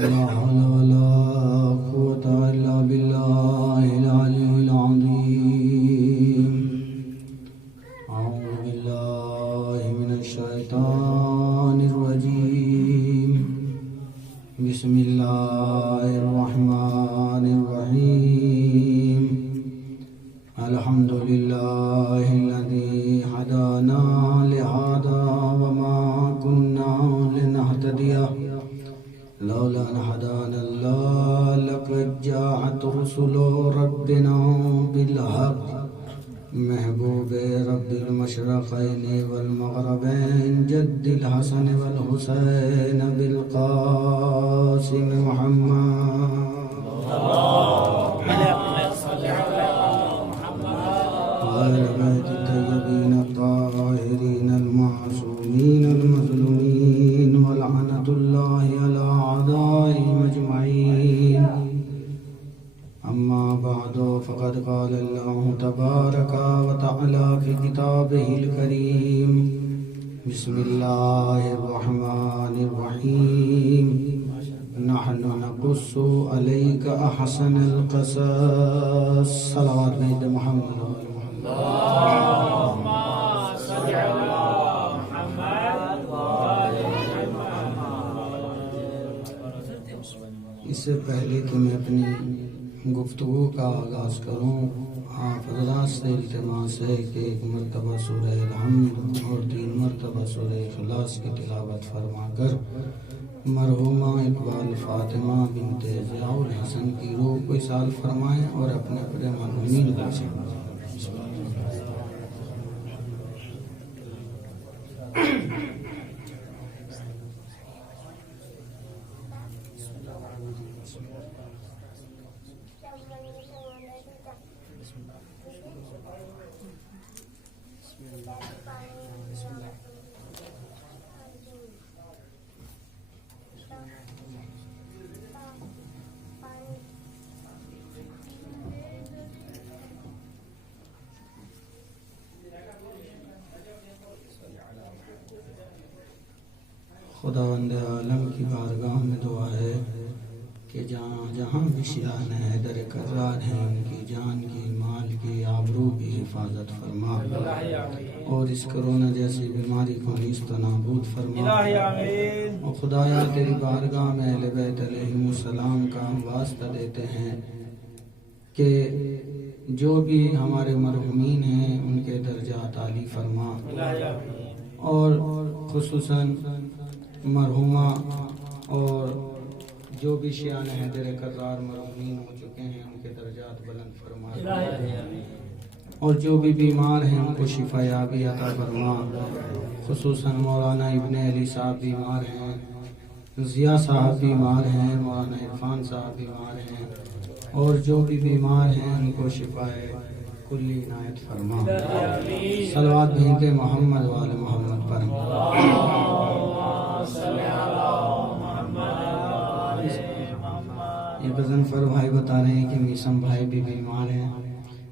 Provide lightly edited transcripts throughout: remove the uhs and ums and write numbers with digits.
لا حول ولا قوة إلا بالله العلي العظيم. أعوذ بالله من الشيطان الرجيم. بسم الله الرحمن الرحيم. الحمد لله الذي هدانا لهذا وما كنا لنهتدي لولا أن هدانا الله لقد جاءت رسل ربنا بالحق. محبوب رب المشرقين والمغربين جد الحسن والحسين بالقاسم محمد. وآل بيت الطيبين الطاهرين المعصومين المظلومين ولعنة الله على أعدائهم أجمعين. أما بعد فقد قال الله تبارك وتعالى في كتابه الكريم. بسم الله الرحمن الرحيم. نحن نقص عليك أحسن القصص. صلوات بيد محمد. اللهم صل على محمد وآل محمد. اس سے پہلے کہ میں اپنی گفتگو کا آغاز کروں، آپ حضرات سے التماس ہے کہ ایک مرتبہ سورہ الحمد اور 3 مرتبہ سورہ اخلاص کی تلاوت فرما کر مرحومہ اقبال فاطمہ بنت ضیاء الحسن کی روح کو اصال فرمائیں اور اپنے اپنے مرحومین کو چھوڑیں. خداوند عالم کی بارگاہ میں دعا ہے کہ جہاں جہاں بھی شیعان حیدر کرار ہیں ان کی جان کی، مال کی، آبرو کی حفاظت فرما اور اس کرونا جیسی بیماری کو نیست و نابود فرما. اور خدایا تیری بارگاہ میں اہل بیت علیہم السلام کا ہم واسطہ دیتے ہیں کہ جو بھی ہمارے مرحومین ہیں ان کے درجات عالی فرما، اور خصوصاً مرحومہ اور جو بھی شیعان حیدر کرار مرحومین ہو چکے ہیں ان کے درجات بلند فرما، اور جو بھی بیمار ہیں ان کو شفا یابی عطا فرما. خصوصاً مولانا ابن علی صاحب بیمار ہیں، ضیاء صاحب بیمار ہیں، مولانا عرفان صاحب بیمار ہیں، اور جو بھی بیمار ہیں ان کو شفا کلی عنایت فرما. صلوات بھیجتے محمد وآل محمد پر. یہ غضنفر بھائی بتا رہے ہیں کہ میسم بھائی بھی بیمار ہیں،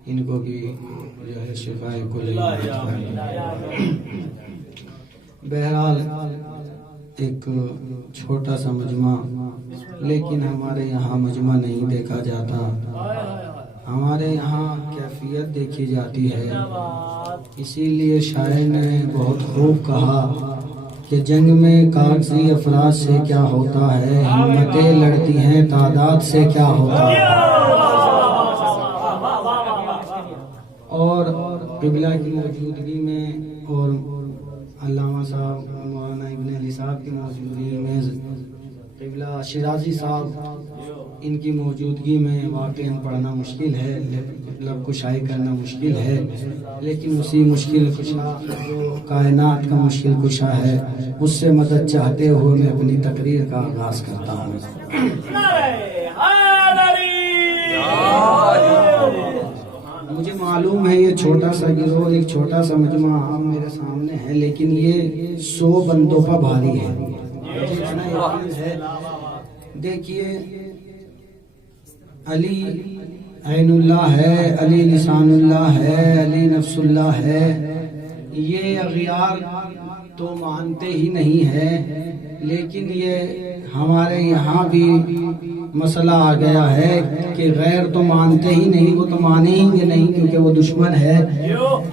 ان کو بھی جو ہے شفا کلی عنایت فرما. بہرحال ایک چھوٹا سا مجمع، لیکن ہمارے یہاں مجمع نہیں دیکھا جاتا، ہمارے یہاں کیفیت دیکھی جاتی ہے. اسی لیے شاعر نے بہت خوب کہا کہ جنگ میں کاغذی افراد سے کیا ہوتا ہے، ہمتیں لڑتی ہیں تعداد سے کیا ہوتا ہے. اور قبلہ کی موجودگی میں اور علامہ صاحب مولانا ابن علی صاحب کی موجودگی میں قبلہ شیرازی صاحب ان کی موجودگی میں واقعاً پڑھنا مشکل ہے، لب کشائی کرنا مشکل ہے، لیکن اسی مشکل کشا جو کائنات کا مشکل کشا ہے اس سے مدد چاہتے ہوئے میں اپنی تقریر کا آغاز کرتا ہوں. مجھے معلوم ہے یہ چھوٹا سا گروہ، ایک چھوٹا سا مجمع آپ میرے سامنے ہے، لیکن یہ 100 بندوں کا بھاری ہے. مجھے اتنا یقین ہے. دیکھیے علی عین اللہ ہے، علی لسان اللہ ہے، علی نفس اللہ ہے. یہ اغیار تو مانتے ہی نہیں ہے، لیکن یہ ہمارے یہاں بھی مسئلہ آ گیا ہے کہ غیر تو مانتے ہی نہیں، وہ تو مانیں گے نہیں کیونکہ وہ دشمن ہے،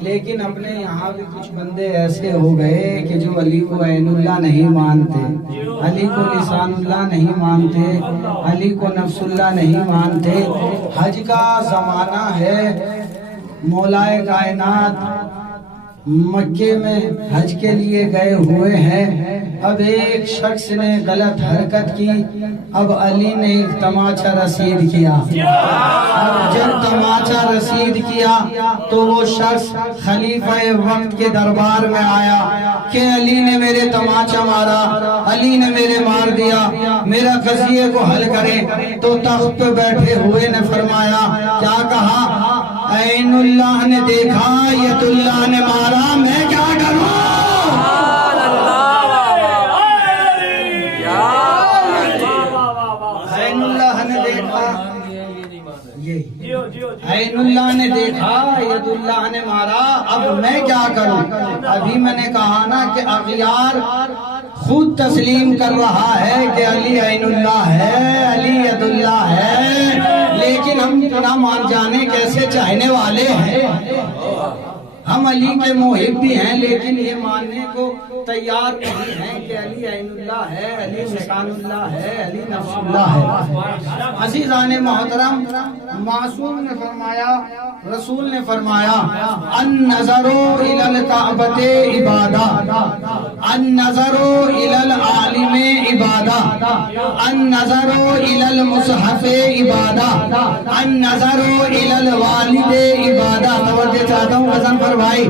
لیکن اپنے یہاں بھی کچھ بندے ایسے ہو گئے کہ جو علی کو عین اللہ نہیں مانتے، علی کو لسان اللہ نہیں مانتے، علی کو نفس اللہ نہیں مانتے۔ حج کا زمانہ ہے، مولائے کائنات مکے میں حج کے لیے گئے ہوئے ہیں، اب ایک شخص نے غلط حرکت کی، اب علی نے ایک تماچا رسید کیا، اب جب تماچا رسید کیا تو وہ شخص خلیفہ وقت کے دربار میں آیا کہ علی نے میرے تماچا مارا، علی نے میرے مار دیا، میرا قضیے کو حل کرے۔ تو تخت پہ بیٹھے ہوئے نے فرمایا، کیا کہا؟ عین اللہ نے دیکھا، ید اللہ نے مارا، میں کیا کروں؟ عین اللہ نے دیکھا، عین اللہ نے دیکھا، ید اللہ نے مارا، اب میں کیا کروں؟ ابھی میں نے کہا نا کہ اغیار خود تسلیم کر رہا ہے کہ علی عین اللہ ہے، علی ید اللہ ہے، لیکن ہم نہ مان جانے کیسے چاہنے والے ہیں، ہم علی کے محب بھی ہیں لیکن یہ ماننے کو تیار نہیں ہیں کہ علی عین اللہ ہے، علی لسان اللہ ہے، علی نفس اللہ ہے۔ عزیزان محترم، معصوم نے فرمایا، رسول نے فرمایا، النظر الی الکعبۃ عبادہ، النظر الی العالم عبادہ، النظر الی المصحف عبادہ، النظر الی الوالد عبادہ۔ توجہ چاہتا ہوں حسن پر بھائی،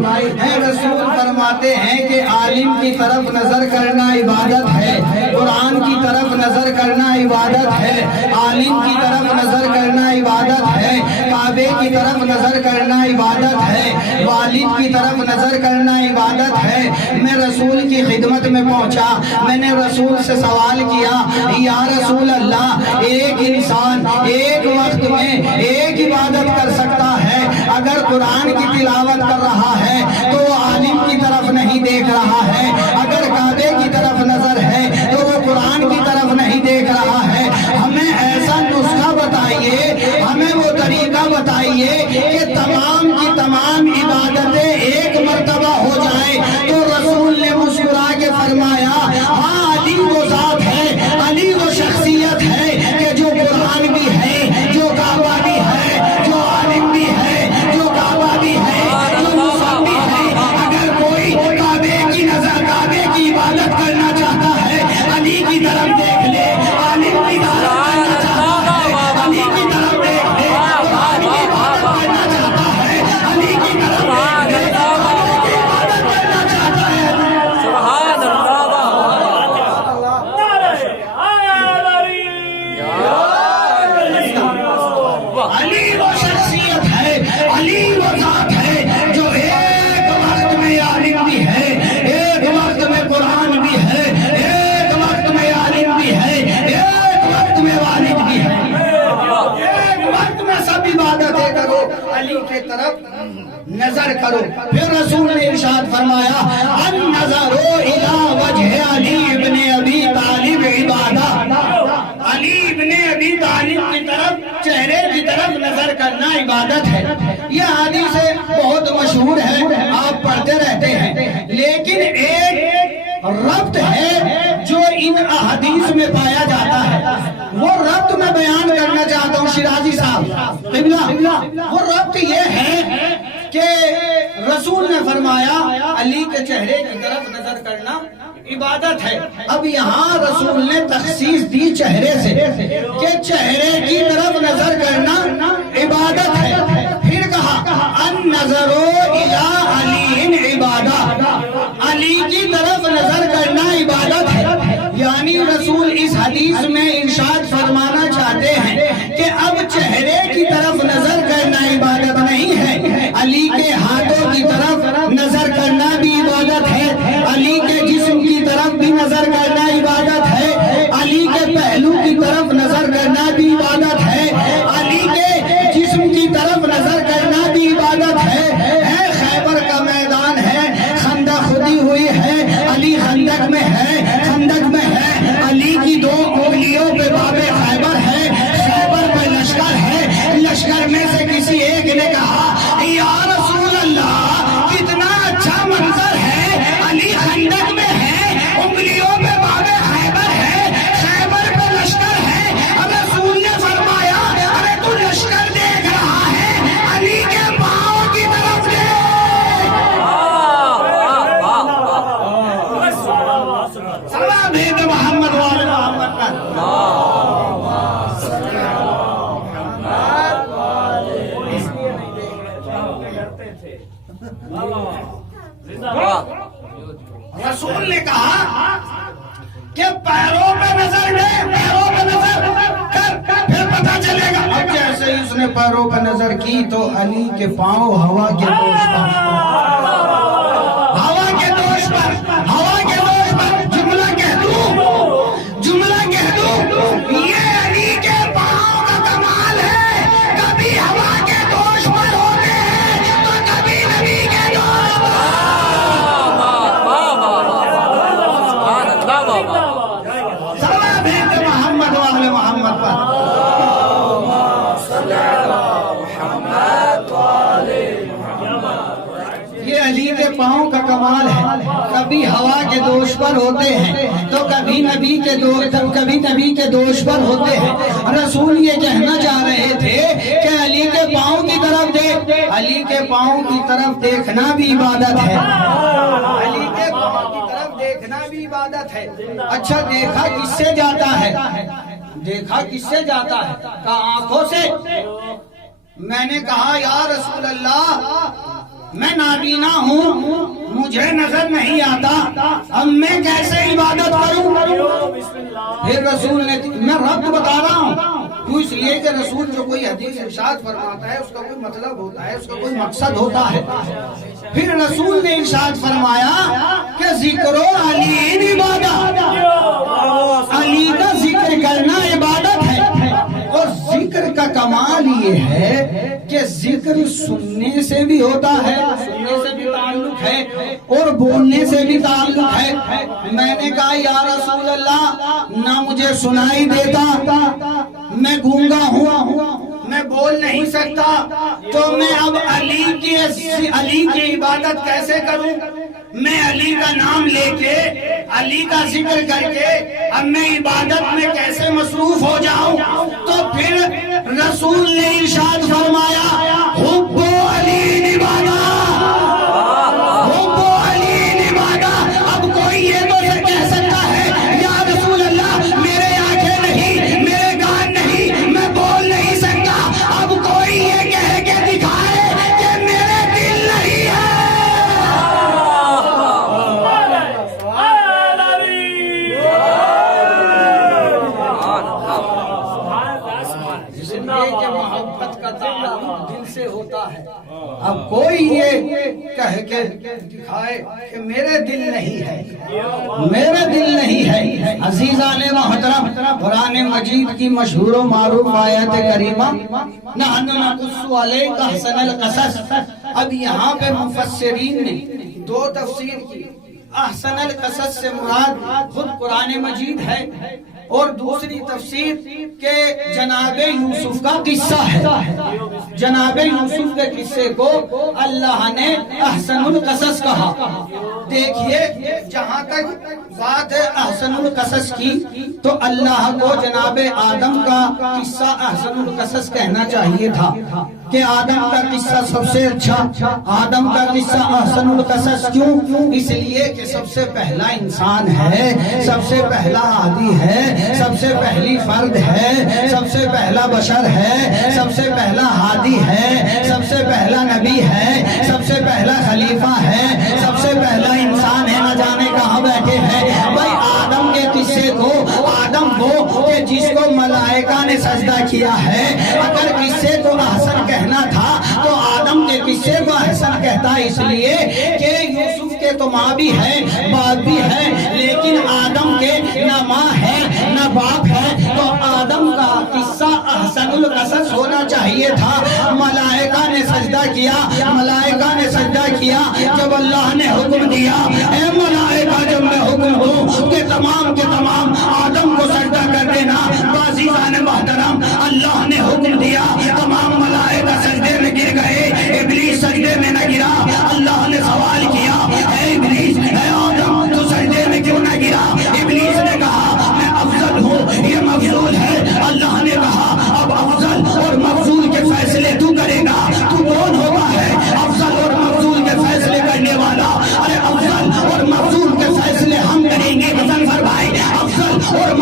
رسول فرماتے ہیں کہ عالم کی طرف نظر کرنا عبادت ہے، قرآن کی طرف نظر کرنا عبادت ہے، عالم کی طرف نظر کرنا عبادت ہے، کعبے کی طرف نظر کرنا عبادت ہے، والد کی طرف نظر کرنا عبادت ہے۔ میں رسول کی خدمت میں پہنچا، میں نے رسول سے سوال کیا، یا رسول اللہ، ایک انسان ایک وقت میں ایک عبادت کر سکتا ہے، اگر قرآن کی تلاوت کر رہا ہے تو وہ عالم کی طرف نہیں دیکھ رہا ہے، اگر کعبے کی طرف نظر ہے تو وہ قرآن کی طرف نہیں دیکھ رہا ہے۔ ہمیں ایسا نسخہ بتائیے، ہمیں وہ طریقہ بتائیے کہ تمام کی تمام عبادتیں ایک مرتبہ ہو جائیں۔ تو رسول نے مسکرا کے فرمایا، ہاں، علی وہ ذات ہے، علی وہ شخصیت ہے کہ جو قرآن بھی ہے، جو کعبہ بھی ہے، جو عالم بھی ہے، جو کعبہ بھی ہے، جو مصحف بھی ہے۔ اگر کوئی کعبے کی نظر، کعبے کی عبادت کرنا چاہتا ہے، علی کی طرف دیکھ لے، عالم کی طرف کرنا چاہتا ہے، علی کی طرف دیکھ لے، قرآن کی عبادت کرنا چاہتا ہے، علی کی طرف دیکھ لے، علی کی عبادت کرنا چاہتا ہے۔ سبحان اللہ، علی وہ شخصیت ہے، علی وہ ذات ہے جو ایک وقت میں عالم بھی ہے، ایک وقت میں قرآن بھی ہے، ایک وقت میں عالم بھی ہے، ایک وقت میں والد بھی ہے، ایک وقت میں سب عبادتیں کرو، علی کے طرف نظر کرو۔ پھر رسول نے ارشاد فرمایا، النظر الی وجہ علی ابن ابی طالب عبادہ، علی ابن ابی طالب کی طرف، چہرے کی طرف نظر کرنا عبادت ہے۔ یہ حدیث بہت مشہور ہے، آپ پڑھتے رہتے ہیں، لیکن ایک ربط ہے جو ان احادیث میں پایا جاتا ہے، وہ ربط میں بیان کرنا چاہتا ہوں شیرازی صاحب قبلہ۔ وہ ربط یہ ہے کہ رسول نے فرمایا علی کے چہرے کی طرف نظر کرنا عبادت ہے۔ اب یہاں رسول نے تخصیص دی چہرے سے کہ چہرے کی طرف نظر کرنا عبادت ہے۔ پھر کہا النظر الی علی عبادہ، علی کی طرف نظر کرنا عبادت ہے۔ یعنی رسول اس حدیث میں ارشاد فرمانا چاہتے ہیں کہ اب چہرے کی طرف نظر کرنا عبادت نہیں ہے، علی کے ہاتھوں کی طرف نظر کرنا بھی عبادت ہے، علی کے جسم کی طرف بھی نظر کرنا عبادت ہے، علی کے پہلو کی طرف نظر کرنا بھی عبادت ہے، علی کے جسم کی طرف نظر کرنا بھی عبادت ہے۔ خیبر کا میدان ہے، خندق خودی ہوئی ہے، علی خندق میں ہے، خندق میں ہے، علی کی دو اپنے پیروں پر نظر کی تو علی کے پاؤں ہوا کے دوش پر، ہوا کے دوش پر، ہوا کے دوش پر جملہ کہہ دوں، جملہ کہہ دوں، یہ علی کے پاؤں کا کمال ہے، کبھی ہوا کے دوش پر ہوتے ہیں تو کبھی نبی کے دوش پر۔ سلام بھیج محمد و آل محمد پر۔ یہ علی کے پاؤں کا کمال ہے، کبھی ہوا کے دوش پر ہوتے ہیں تو کبھی نبی کے دوش پر ہوتے ہیں۔ رسول یہ کہنا چاہ رہے تھے کہ علی کے پاؤں کی طرف دیکھ، علی کے پاؤں کی طرف دیکھنا بھی عبادت ہے، علی کے پاؤں کی طرف دیکھنا بھی عبادت ہے۔ اچھا دیکھا کس سے جاتا ہے؟ دیکھا کس سے جاتا ہے؟ کہا آنکھوں سے۔ میں نے کہا یا رسول اللہ میں نابینا ہوں، مجھے نظر نہیں آتا، اب میں کیسے عبادت کروں؟ پھر رسول نے، میں رب بتا رہا ہوں کیوں، اس لیے کہ رسول جو کوئی حدیث ارشاد فرماتا ہے اس کا کوئی مطلب ہوتا ہے، اس کا کوئی مقصد ہوتا ہے۔ پھر رسول نے ارشاد فرمایا کہ ذکر و علی عبادت، علی کا ذکر کرنا عبادت ہے۔ اور ذکر کا کمال یہ ہے کہ ذکر سننے سے بھی ہوتا ہے، سننے سے بھی تعلق ہے اور بولنے سے بھی تعلق ہے۔ میں نے کہا یا رسول اللہ نہ مجھے سنائی دیتا، میں گونگا ہوں، میں بول نہیں سکتا، تو میں اب علی کی عبادت کیسے کروں؟ میں علی کا نام لے کے، علی کا ذکر کر کے اب میں عبادت میں کیسے مصروف ہو جاؤں؟ تو پھر رسول نے ارشاد فرمایا حب علی عبادت، حب علی عبادت۔ اب کوئی یہ تو کہہ سکتا ہے یا رسول اللہ میرے آنکھیں نہیں، میرے کان نہیں، میں بول نہیں سکتا، اب کوئی یہ کہہ کے دکھائے کہ میرے دل نہیں ہے۔ کہ محبت کا تعلق دل سے ہوتا ہے، اب کوئی یہ کہہ کے دکھائے کہ میرے دل نہیں ہے، میرے دل نہیں ہے۔ عزیزان محترم، قرآن مجید کی مشہور و معروف آیت کریمہ نحن نقص علیک احسن القصص، اب یہاں پہ مفسرین نے دو تفسیر کی۔ احسن القصص سے مراد خود قرآن مجید ہے، اور دوسری تفسیر کہ جناب یوسف کا قصہ ہے، جناب یوسف کے قصے کو اللہ نے احسن القصص کہا۔ دیکھیے جہاں تک بات ہے احسن القصص کی تو اللہ کو جناب آدم کا قصہ احسن القصص کہنا چاہیے تھا کہ آدم کا قصہ سب سے اچھا، آدم کا قصہ احسن القصص۔ کیوں؟ اس لیے کہ سب سے پہلا انسان ہے، سب سے پہلا عادی ہے، سب سے پہلی فرد ہے، سب سے پہلا بشر ہے، سب سے پہلا ہادی ہے، سب سے پہلا نبی ہے، سب سے پہلا خلیفہ ہے، سب سے پہلا انسان ہے، نہ جانے کہاں بیٹھے ہیں۔ بھائی آدم کے قصے کو، آدم وہ کہ جس کو ملائکہ نے سجدہ کیا ہے، اگر قصے کو احسن کہنا تھا تو آدم کے قصے کو احسن کہتا، اس لیے کہ یوسف کے تو ماں بھی ہے، باپ بھی ہے، لیکن آدم کے نہ ماں ہے نہ باپ ہے، تو آدم کا قصہ احسن القصص ہونا چاہیے تھا۔ ملائکہ نے سجدہ کیا، ملائکہ نے سجدہ کیا، جب اللہ نے حکم دیا اے ملائکہ جب میں حکم دوں کہ تمام کے تمام آدم کو سجدہ کر دینا، عزیزان محترم اللہ نے حکم دیا، تمام ملائکہ سجدے میں گر گئے، ابلیس سجدے میں نہ گرا۔ اللہ نے سوال کیا اے ابلیس، اے آدم تو سجدے میں کیوں نہ گرا؟ ابلیس نے کہا میں افضل ہوں، یہ مفضول ہے۔ اللہ نے کہا اب افضل اور مفضول کے فیصلے تو کرے گا، تو کون ہوگا ہے افضل اور مفضول کے فیصلے کرنے والا؟ ارے افضل اور مفضول کے فیصلے ہم کریں گے، حسن فرمائے افضل اور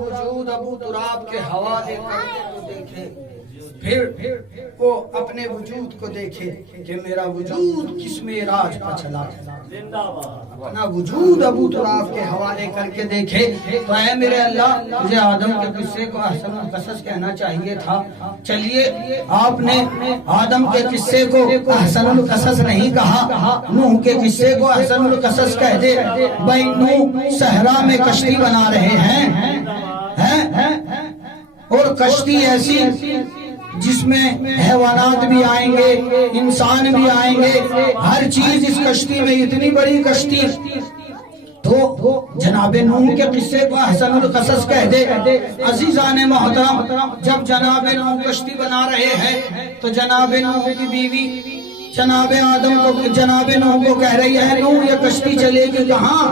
وجود ابو تراب کے حوالے کرنے کو دیکھے، پھر وہ اپنے وجود کو دیکھے کہ میرا وجود کس معراج پر چلا ہے، اپنا وجود ابو تراب کے حوالے کر کے دیکھے تو اے میرے اللہ مجھے آدم کے قصے کو احسن القصص کہنا چاہیے تھا، چلیے آپ نے آدم کے قصے کو احسن القصص نہیں کہا، نوح کے قصے کو احسن القصص کہہ دے۔ بھائی نوح صحرا میں کشتی بنا رہے ہیں اور کشتی ایسی جس میں حیوانات بھی آئیں گے، انسان بھی آئیں گے، ہر چیز اس کشتی میں، اتنی بڑی کشتی، تو جناب نوح کے قصے کو احسن القصص کہہ دے۔ عزیزان محترم، جب جناب نوح کشتی بنا رہے ہیں تو جناب نوح کی بیوی جناب آدم کو، جناب نوح کو کہہ رہی ہے نوح یہ کشتی چلے گی کہاں؟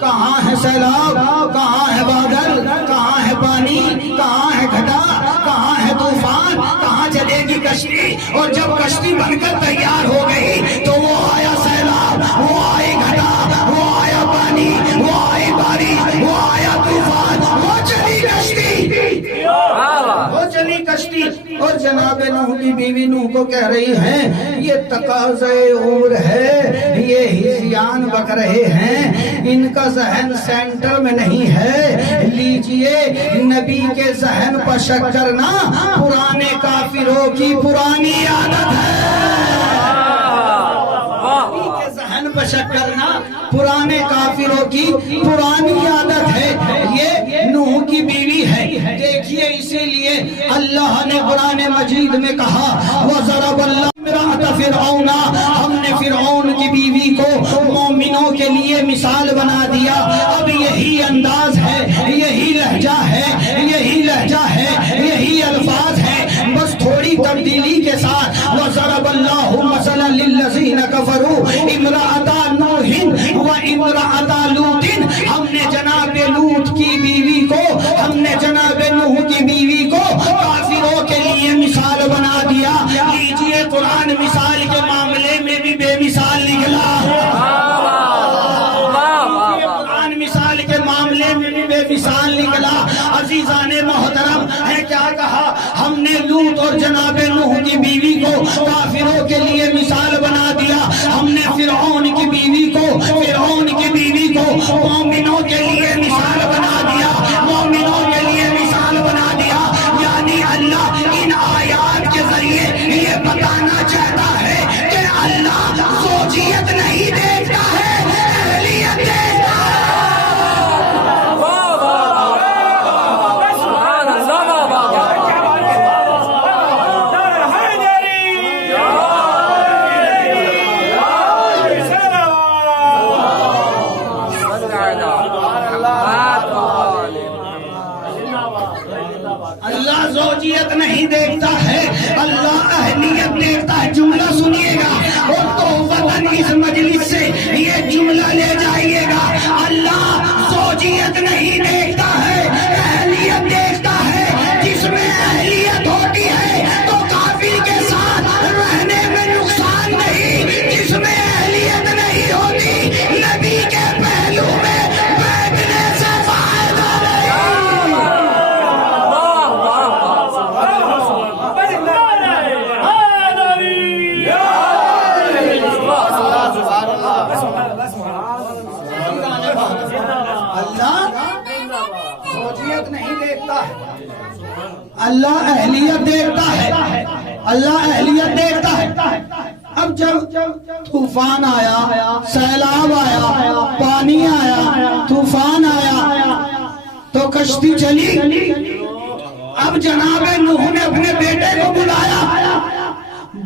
کہاں ہے سیلاب، کہاں ہے بادل، کہاں ہے پانی، کہاں ہے گھٹا، کہاں ہے طوفان، کہاں چلے گی کشتی؟ اور جب کشتی بن کر تیار ہو گئی تو وہ آیا سیلاب، وہ آئی گھٹا، وہ آیا پانی، وہ آئی بارش، وہ آیا طوفان، وہ چلی کشتی، وہ چلی کشتی۔ اور جناب نوح کی بیوی نوح کو کہہ رہی ہے یہ تقاضۂ عمر ہے، یہ ہذیان بک رہے ہیں، ان کا ذہن سینٹر میں نہیں ہے، لیجئے نبی کے ذہن پر شک کرنا پرانے کافروں کی پرانی عادت ہے، نبی کے ذہن پر شک کرنا پرانے کافروں کی پرانی عادت ہے، یہ نوح کی بیوی ہے۔ دیکھیے اسی لیے اللہ نے قرآن مجید میں کہا وَضَرَبَ اللَّهُ امرأَتَ فِرْعَوْنَ، ہم نے فرعون کی بیوی کو مومنوں کے لیے مثال بنا دیا۔ اب یہی انداز ہے، یہی لہجہ ہے، یہی لہجہ ہے، یہی الفاظ ہے، بس تھوڑی تبدیلی کے ساتھ۔ وَضَرَبَ اللَّهُ مَثَلًا لِلَّذِينَ كَفَرُوا امرأتا نوح وامرأتا لوط، ہم نے جناب لوط کی بیوی کو، ہم نے جناب نوح کی بیوی کو کافروں کے لیے مثال بنا دیا۔ لیجئے قرآن مثال کے معاملے میں بھی بے مثال نکلا، قرآن مثال کے معاملے میں بھی بے مثال نکلا۔ عزیزان محترم ہے کیا کہا؟ ہم نے لوط اور جناب نوح کی بیوی کو کافروں کے لیے مثال بنا دیا، ہم نے فرعون کی بیوی کو، فرعون کی بیوی کو مومنوں کے لیے مثال بنا دیا، مومنوں کے لیے مثال بنا دیا۔ یعنی اللہ ان آیات کے ذریعے یہ بتانا چاہتا ہے کہ اللہ زوجیت نہیں دیکھتا ہے، اہلیت دیکھتا ہے۔ اللہ زوجیت نہیں دیکھتا ہے، اللہ اہلیت دیکھتا ہے۔ جملہ سنیے گا اور توبتاً اس مجلس سے یہ جملہ لے جائیے گا، اللہ زوجیت نہیں دیکھتا ہے، اہلیت دیکھتا ہے۔ جس میں اہلیت ہوتی ہے تو کافر کے ساتھ رہنے میں نقصان نہیں، جس میں اہلیت نہیں ہوتی نبی کے پہلو میں بیٹھنے سے فائدہ نہیں۔ نہیں دیکھتا ہے، اللہ اہلیت دیکھتا ہے، اللہ اہلیت دیکھتا ہے۔ اب جب طوفان آیا، سیلاب آیا، پانی آیا، طوفان آیا تو کشتی چلی۔ اب جناب نوح نے اپنے بیٹے کو بلایا،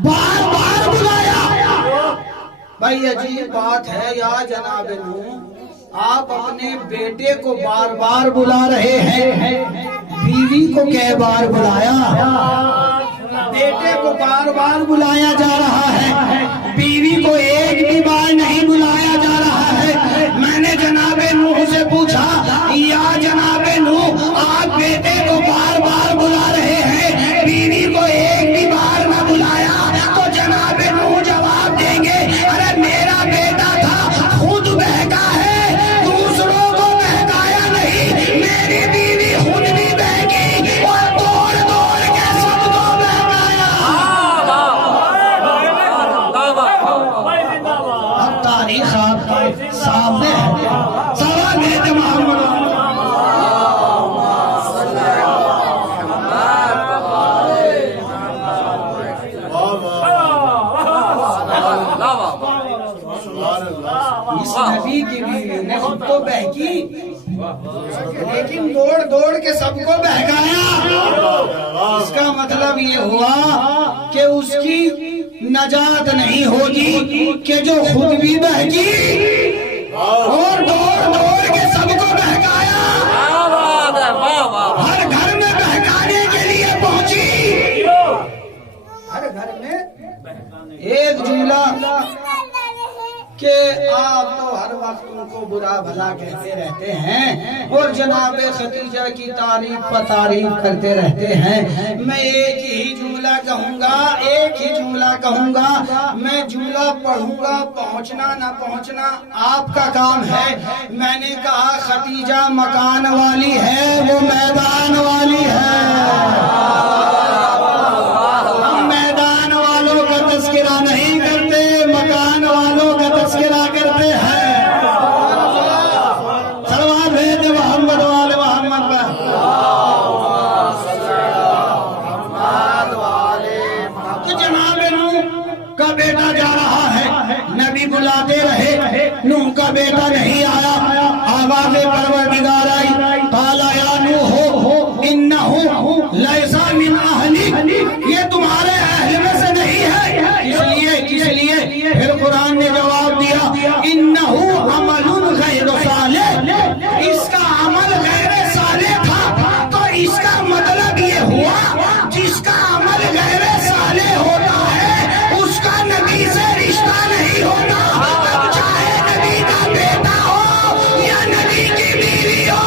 بار بار بلایا۔ بھائی عجیب بات ہے یا جناب نوح، آپ اپنے بیٹے کو بار بار بلا رہے ہیں، بیوی کو کئی بار بلایا؟ بیٹے کو بار بار بلایا جا رہا ہے، بیوی کو ایک بھی بار نہیں بلایا جا رہا ہے۔ میں نے جناب نوح سے پوچھا یا جناب نوح آپ بیٹے کو بار بار بلا رہے ہیں، بیوی کو ایک بھی بار نہ بلایا؟ تو جناب نوح جواب دیں گے ارے میرا بیٹا تھا خود بہکا ہے، دوسروں کو بہکایا نہیں، میری بیوی دوڑ دوڑ کے سب کو بہکایا. اس کا مطلب یہ ہوا کہ اس کی نجات نہیں ہوگی کہ جو خود بھی بہکی اور دوڑ دوڑ کے سب کو بہکایا. ہر گھر میں بہکانے کے لیے پہنچی. ہر گھر میں ایک جملہ کہ آپ تو ہر وقت ان کو برا بھلا کہتے رہتے ہیں اور جناب ختیجہ کی تعریف پر تعریف کرتے رہتے ہیں. میں ایک ہی جملہ کہوں گا, میں جملہ پڑھوں گا, پہنچنا نہ پہنچنا آپ کا کام ہے. میں نے کہا ختیجہ مکان والی ہے, وہ میدان والی ہے. ہم میدان والوں کا تذکرہ نہیں کرتے, مکان والوں کا تذکرہ کرتے ہیں. صلوات بھیج محمد والے محمد پر. تو جناب نوح کا بیٹا جا رہا ہے, نبی بلاتے رہے, نوح کا بیٹا نہیں آیا. آواز پروردگار آئی, قال یا نوح انہ لیس من اہلک, یہ تمہارے اہل میں سے نہیں ہے. کس لیے پھر قرآن نے جواب دیا انہ عمل غیر صالح, اس کا عمل غیر صالح تھا. تو اس کا مطلب یہ ہوا جس کا عمل غیر صالح ہوتا ہے اس کا نبی سے رشتہ نہیں ہوتا, چاہے نبی کا بیٹا ہو یا نبی کی بیوی ہو.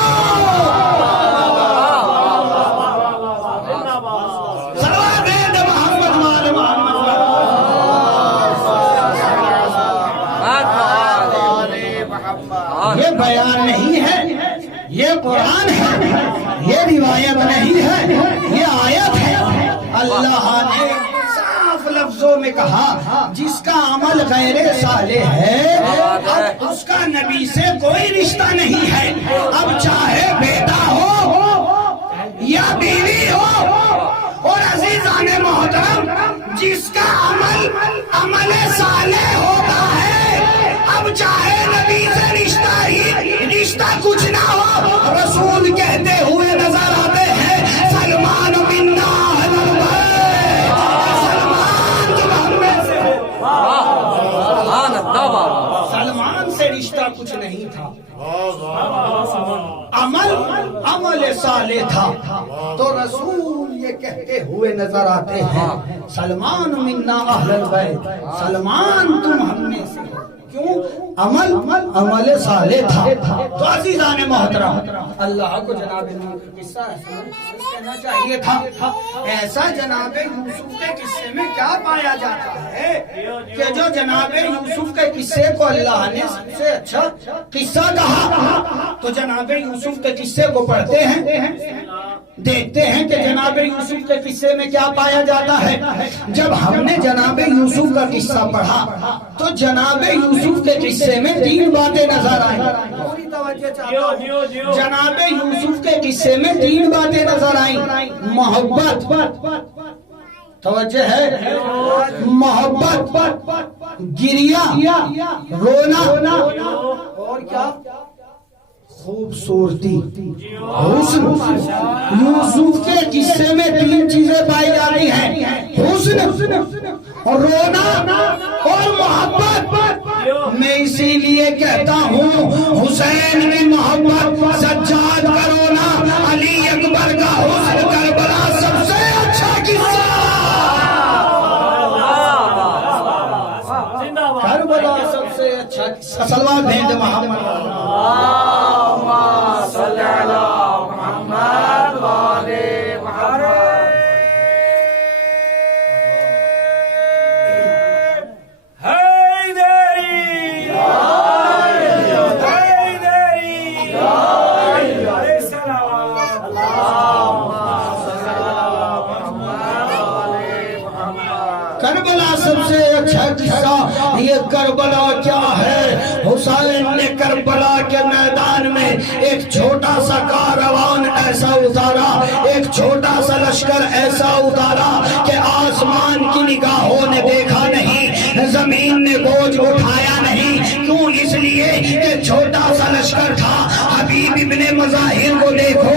یہ بیان نہیں ہے, یہ قرآن ہے, یہ روایت نہیں ہے, یہ آیت ہے. اللہ نے صاف لفظوں میں کہا جس کا عمل غیر صالح ہے اب اس کا نبی سے کوئی رشتہ نہیں ہے. اب چاہے بیٹا ہو یا بیوی ہو. اور عزیزان محترم, جس کا عمل صالح ہوتا ہے اب چاہے نبی سے رشتہ کچھ نہ ہو, رسول کہتے ہوئے نظر آتے ہیں سلمان منا اہل البیت, سلمان تم ہم میں سے ہو. سلمان سے رشتہ کچھ نہیں تھا, عمل صالح تھا. تو رسول یہ کہتے ہوئے نظر آتے ہیں سلمان منا اہل البیت, سلمان تم ہم میں سے ہو. کیوں؟ عمل صالح تھا. تو عزیزان محترم, اللہ کو جناب نوح کا قصہ کہنا چاہیے تھا. ایسا جناب یوسف کے قصے میں کیا پایا جاتا ہے کہ جو جناب یوسف کے قصے کو اللہ نے سب سے اچھا قصہ کہا. تو جناب یوسف کے قصے کو پڑھتے ہیں, دیکھتے ہیں کہ جناب یوسف کے قصے میں کیا پایا جاتا ہے. جب ہم نے جناب یوسف کا قصہ پڑھا تو جناب یوسف کے قصے میں 3 باتیں نظر آئیں. پوری توجہ چاہتا ہوں. جناب یوسف کے قصے میں 3 باتیں نظر آئیں. محبت, توجہ ہے, محبت, گریہ, رونا, اور کیا خوبصورتی, حسن. یوسف کے قصے میں 3 چیزیں پائی جاتی ہیں, حسن, رونا اور محبت. میں اسی لیے کہتا ہوں حسین کی محبت, سجاد کا رونا, علی اکبر کا حسن, کربلا سب سے اچھا قصہ. کربلا سب سے اچھا قصہ. صلوات بھیج محمد صلی اللہ محمد والے محمد. کربلا سب سے اچھا قصہ. یہ کربلا کیا ہے؟ حسین نے کربلا کے میدان میں ایک چھوٹا سا کاروان ایسا اتارا, ایک چھوٹا سا لشکر ایسا اتارا کہ آسمان کی نگاہوں نے دیکھا نہیں, زمین نے بوجھ اٹھایا نہیں. کیوں؟ اس لیے کہ چھوٹا سا لشکر تھا. حبیب ابن مظاہر کو دیکھو,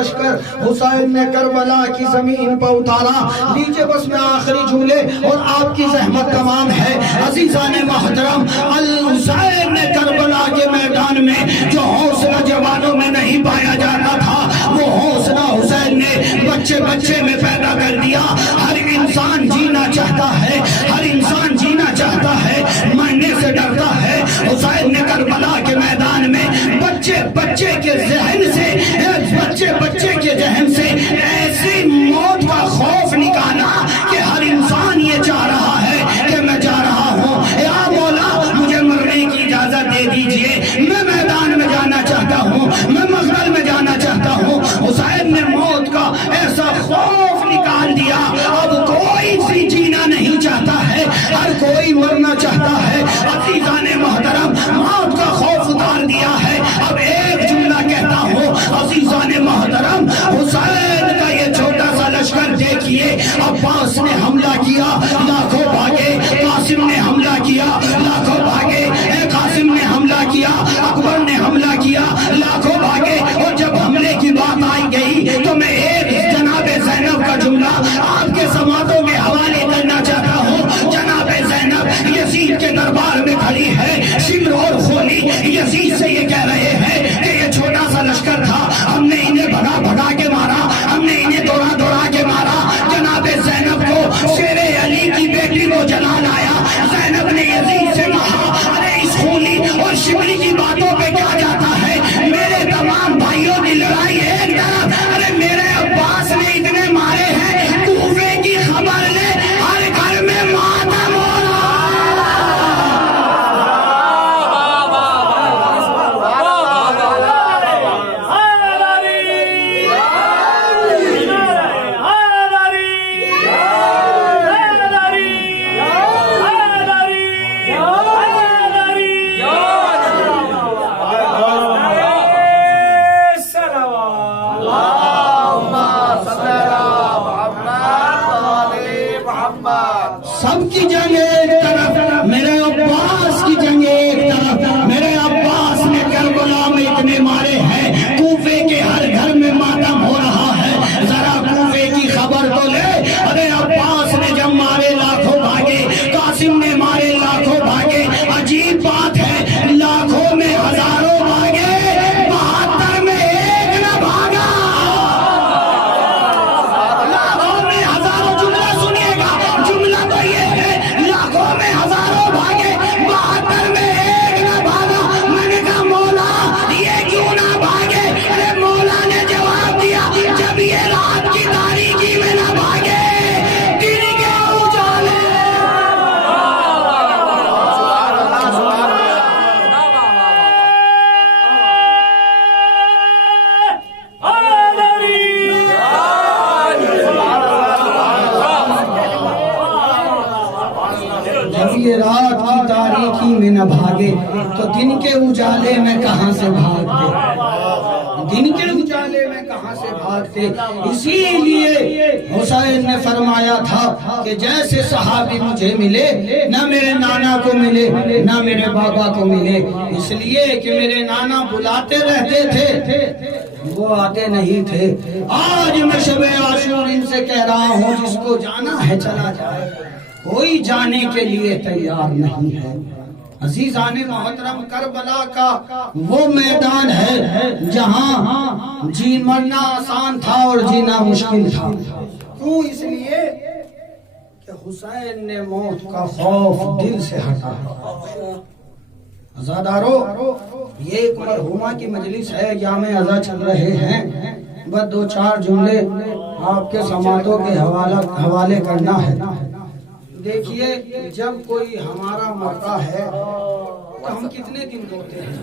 لشکر حسین نے کربلا کی زمین پر اتارا. نیچے بس میں آخری جملے اور آپ کی زحمت تمام ہے. عزیزان محترم، الحسین نے کربلا کے میدان میں جو حوصلہ جوانوں میں نہیں پایا جاتا تھا، وہ حوصلہ حسین نے بچے بچے میں پیدا کر دیا. ہر انسان جینا چاہتا ہے، ہر انسان جینا چاہتا ہے، مرنے سے ڈرتا ہے. حسین نے کربلا کے میدان میں بچے بچے کے ذہن سے ایسی موت کا خوف نکالا کہ ہر انسان یہ چاہ رہا ہے کہ میں جا رہا ہوں، یا مولا مجھے مرنے کی اجازت دے دیجئے، میں میدان میں جانا چاہتا ہوں، میں مغرب میں جانا چاہتا ہوں. حسین نے موت کا ایسا خوف نکال دیا. اب کوئی سی جینا نہیں چاہتا ہے، ہر کوئی مرنا چاہتا ہے. عزیزان محترم، موت کا خوف اتار دیا ہے. اب ایک جملہ کہتا ہوں عزیزان محترم، حسین کا یہ چھوٹا سا لشکر دیکھیے. عباس نے حملہ کیا، لاکھوں بھاگے. قاسم نے حملہ کیا، لاکھوں بھاگے. قاسم نے حملہ کیا، اکبر نے حملہ کیا، لاکھوں بھاگے. اور جب حملے کی بات آئی گئی تو میں ایک جناب زینب کا جملہ آپ کے سماعتوں کے حوالے کرنا چاہتا ہوں. جناب زینب یزید کے دربار میں کھڑی ہے، شمر اور خولی یزید سے یہ کہہ رہے ہیں کہ یہ چھوٹا سا لشکر تھا، ہم نے انہیں بھگا کے مارا، ہم نے انہیں دوڑا کے مارا. جناب زینب کو شیر علی کی بیٹی کو جلال آیا. زینب نے یزید سے کہا، ارے اس خولی اور شمری کی باتوں پہ کیا جاتا ہے؟ میرے تمام بھائیوں کی لڑائی ایک طرف، ارے میرے عباس نے اتنے مارے ہیں، کوفے کی خبر لے، ہر گھر میں ماتم ہو رہا. سب کی جنگ ایک طرف، میرے عباس کی جنگ ایک طرف. میرے عباس نے کربلا میں اتنے مارے ہیں، کوفے کے ہر گھر میں ماتم ہو رہا ہے. ذرا کوفے کی خبر تو لے. ارے عباس نے جب مارے لاکھوں بھاگے، قاسم نے مارے لاکھوں بھاگے. عجیب بات ہے، لاکھوں میں ہزاروں بھاگے، 72 میں ایک نہ بھاگا. لاکھوں میں ہزاروں، جملہ سنیے گا، جملہ تو یہ ہے، لاکھوں میں ہزاروں بھاگے، 72 میں ایک نہ بھاگا. میں نے کہا مولا یہ کیوں نہ بھاگے؟ ارے مولا نے جواب دیا، جب یہ رات کی تاریکی میں نہ بھاگے، دن کے اجالے. جب یہ رات کی تاریکی میں نہ بھاگے تو دن کے اجالے میں کہاں سے بھاگتے؟ دن کے اجالے میں کہاں سے بھاگتے؟ اسی لیے حسین نے فرمایا تھا کہ جیسے صحابی مجھے ملے، نہ میرے نانا کو ملے نہ میرے بابا کو ملے. اس لیے کہ میرے نانا بلاتے رہتے تھے، وہ آتے نہیں تھے. آج میں شب عاشور ان سے کہہ رہا ہوں، جس کو جانا ہے چلا جائے، کوئی جانے کے لیے تیار نہیں ہے. عزیزان محترم، کربلا کا وہ میدان ہے جہاں مرنا آسان تھا اور جینا مشکل تھا. کیوں؟ اس لیے کہ حسین نے موت کا خوف دل سے ہٹا. عزادارو، یہ ایک مرحومہ کی مجلس ہے، جامع عزا چل رہے ہیں. بس 2-4 جملے آپ کے سماعتوں کے حوالے کرنا ہے. دیکھیے، جب کوئی ہمارا مرتا ہے تو ہم کتنے دن روتے ہیں؟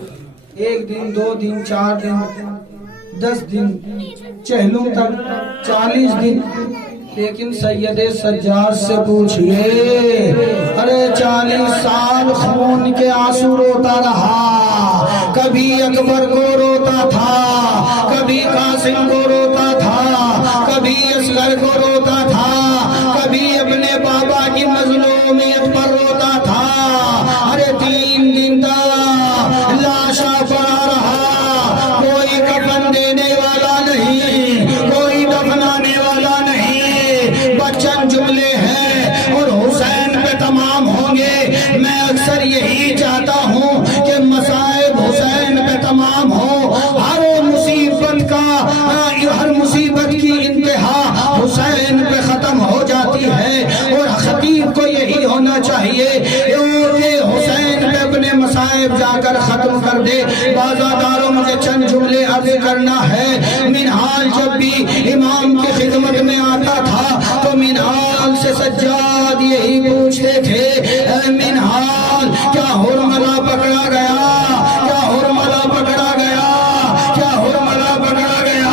1 دن، 2 دن، 4 دن، 10 دن، چہلوں تک 40 دن. لیکن سید سجاد سے پوچھئے، ارے 40 سال خون کے آنسو روتا رہا. کبھی اکبر کو روتا تھا، کبھی قاسم کو روتا تھا، کبھی اصغر کو روتا تھا، کبھی اپنے بابا کی مظلومیت پر روتا تھا. ارے 3 دن تک لاشا پڑا رہا، کوئی کفن دینے والا نہیں. کاتب جا کر ختم کر دے. بازاداروں مجھے چند جملے عرض کرنا ہے. منہال جب بھی امام کی خدمت میں آتا تھا تو منہال سے سجاد یہی پوچھتے تھے, اے منہال کیا حرملہ پکڑا گیا, کیا حرملہ پکڑا گیا, کیا حرملہ پکڑا گیا.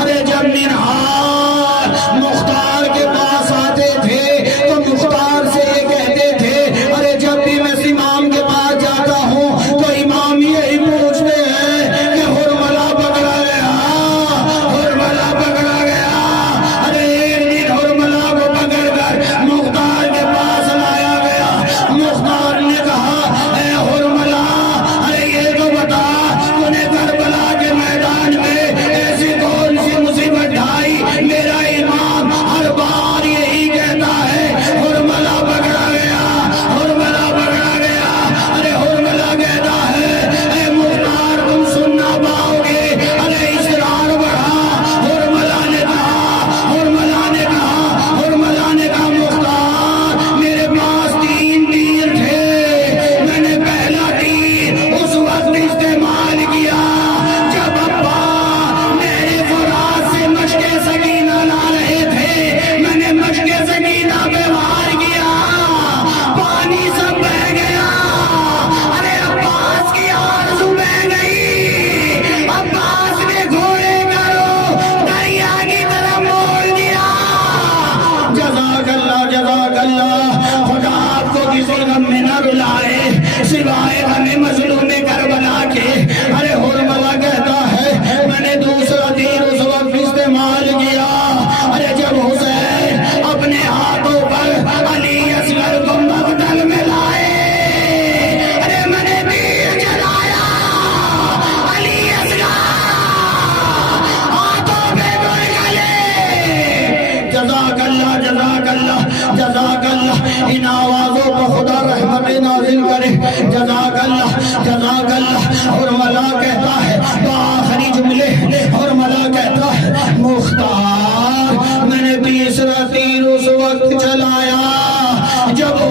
ارے جب منہال مختار کے پاس آتے تھے تو مختار سے یہ کہتے تھے, ارے جب بھی میں امام کے پاس جاتا ہوں تو امام یہی پوچھتے ہیں کہ حرملہ پکڑا گیا, حرملہ پکڑا گیا. ارے ایک دن حرملہ کو پکڑ کر مختار کے پاس لایا گیا. مختار نے کہا, اے حرملہ, ارے یہ تو بتا تو نے کربلا کے میدان میں ایسی کون سی مصیبت ڈھائی, میرا امام ہر بار یہی کہتا ہے حرملہ پکڑا گیا, حرملہ پکڑا گیا. ارے حرملہ کہتا ہے, اے مختار تم سننا پاؤ گے. ارے اصرار بڑھا. حرملہ نے کہا, حرملہ نے کہا, حرملہ نے کہا, مختار میرے پاس 3 تیر تھے, میں نے پہلا تیر اس وقت استعمال کیا جب ابا میرے فرات سے مشق سکینہ لا رہے تھے. میں نے مشق سکینہ پہ وار کیا, پانی سب بہ گیا. ارے عباس کی آرزو بہ گئی. عباس نے گھوڑے کرو دریا کی طرف موڑ دیا. جزاک اللہ, جزاک اللہ. خدا آپ کو کسی غم میں نہ رلائے سوائے غم مظلوم کربلا کے. ارے حرملہ کہتا ہے, میں نے دوسرا تیر اس وقت استعمال کیا ارے جب حسین اپنے ہاتھوں پر علی اصغر کو مقتل میں لائے. ارے میں نے تیر چلایا, علی اصغر ہاتھوں پہ گر گئے. جزاک اللہ, جزاک اللہ, جزاک اللہ. ان آوازوں کو خدا رحمت نازل کرے. جزاک اللہ, جزاک اللہ. حرملہ کہتا ہے آخری جملے, حرملہ کہتا ہے مختار میں نے تیسرا تیر اس وقت چلایا جب